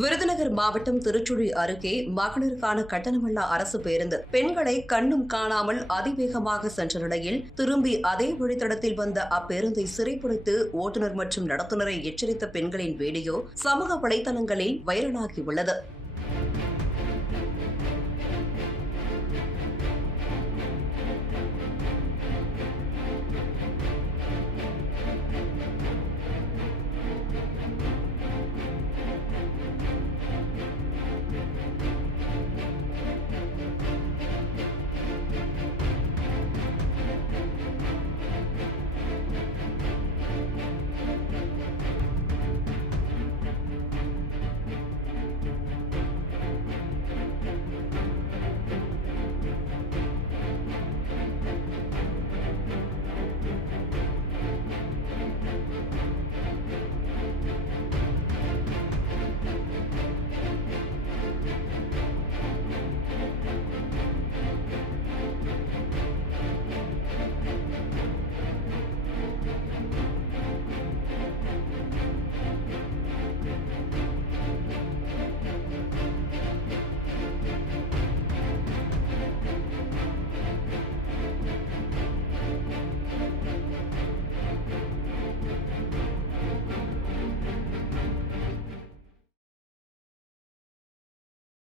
விருதுநகர் மாவட்டம் திருச்சுழி அருகே மகளிருக்கான கட்டணமில்லா அரசு பேருந்து. பெண்களை கண்ணும் காணாமல் அதிவேகமாக சென்ற நிலையில் திரும்பி அதே வழித்தடத்தில் வந்த அப்பேருந்தை சிறைப்பிடித்து ஓட்டுநர் மற்றும் நடத்துனரை எச்சரித்த பெண்களின் வீடியோ சமூக வலைதளங்களில் வைரலாகியுள்ளது.